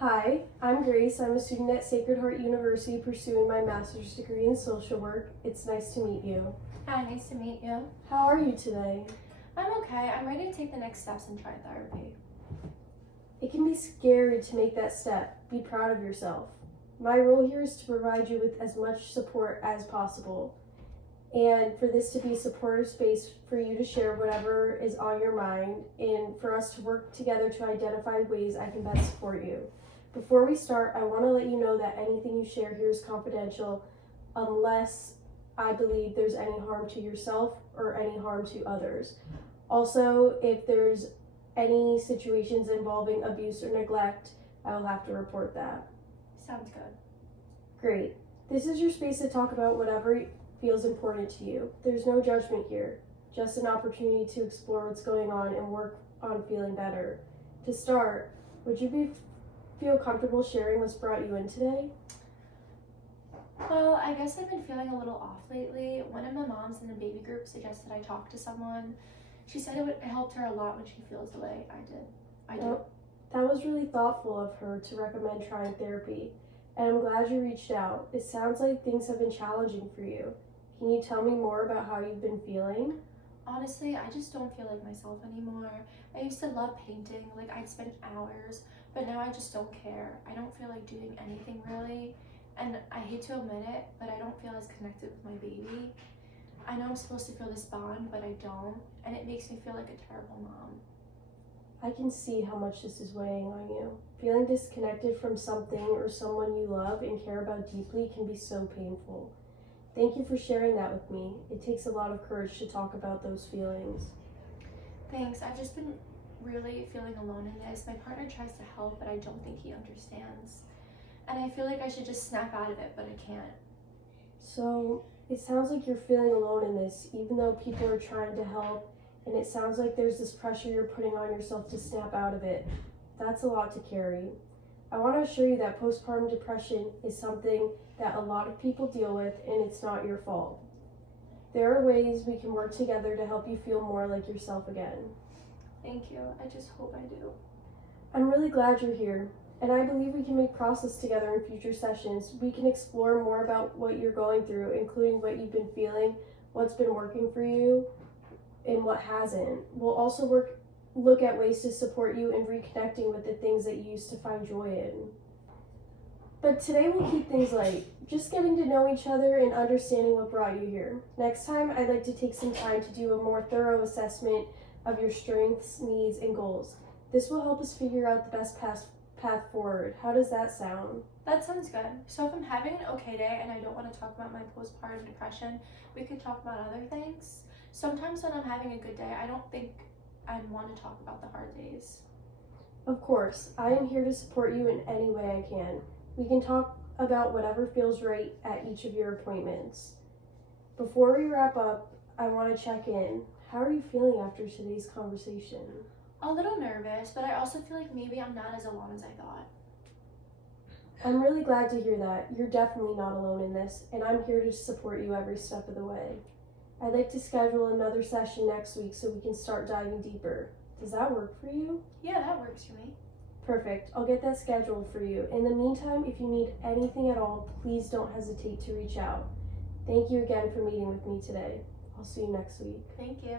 Hi, I'm Grace. I'm a student at Sacred Heart University pursuing my master's degree in social work. It's nice to meet you. Hi, nice to meet you. How are you today? I'm okay. I'm ready to take the next steps and try therapy. It can be scary to make that step. Be proud of yourself. My role here is to provide you with as much support as possible, and for this to be a supportive space for you to share whatever is on your mind and for us to work together to identify ways I can best support you. Before we start, I want to let you know that anything you share here is confidential unless I believe there's any harm to yourself or any harm to others. Also, if there's any situations involving abuse or neglect, I will have to report that. Sounds good. Great. This is your space to talk about whatever feels important to you. There's no judgment here, just an opportunity to explore what's going on and work on feeling better. To start, would you feel comfortable sharing what's brought you in today? Well, I guess I've been feeling a little off lately. One of my moms in the baby group suggested I talk to someone. She said it helped her a lot when she feels the way I do. That was really thoughtful of her to recommend trying therapy, and I'm glad you reached out. It sounds like things have been challenging for you. Can you tell me more about how you've been feeling? Honestly, I just don't feel like myself anymore. I used to love painting, like I'd spend hours, but now I just don't care. I don't feel like doing anything really, and I hate to admit it, but I don't feel as connected with my baby. I know I'm supposed to feel this bond, but I don't, and it makes me feel like a terrible mom. I can see how much this is weighing on you. Feeling disconnected from something or someone you love and care about deeply can be so painful. Thank you for sharing that with me. It takes a lot of courage to talk about those feelings. Thanks. I've just been really feeling alone in this. My partner tries to help, but I don't think he understands. And I feel like I should just snap out of it, but I can't. So, it sounds like you're feeling alone in this, even though people are trying to help, and it sounds like there's this pressure you're putting on yourself to snap out of it. That's a lot to carry. I want to assure you that postpartum depression is something that a lot of people deal with, and it's not your fault. There are ways we can work together to help you feel more like yourself again. Thank you. I just hope I do. I'm really glad you're here, and I believe we can make process together in future sessions. We can explore more about what you're going through, including what you've been feeling, what's been working for you, and what hasn't. We'll also look at ways to support you in reconnecting with the things that you used to find joy in. But today we'll keep things light, just getting to know each other and understanding what brought you here. Next time, I'd like to take some time to do a more thorough assessment of your strengths, needs, and goals. This will help us figure out the best path forward. How does that sound? That sounds good. So if I'm having an okay day and I don't want to talk about my postpartum depression, we could talk about other things. Sometimes when I'm having a good day, I don't think I'd want to talk about the hard days. Of course, I am here to support you in any way I can. We can talk about whatever feels right at each of your appointments. Before we wrap up, I want to check in. How are you feeling after today's conversation? A little nervous, but I also feel like maybe I'm not as alone as I thought. I'm really glad to hear that. You're definitely not alone in this, and I'm here to support you every step of the way. I'd like to schedule another session next week so we can start diving deeper. Does that work for you? Yeah, that works for me. Perfect. I'll get that scheduled for you. In the meantime, if you need anything at all, please don't hesitate to reach out. Thank you again for meeting with me today. I'll see you next week. Thank you.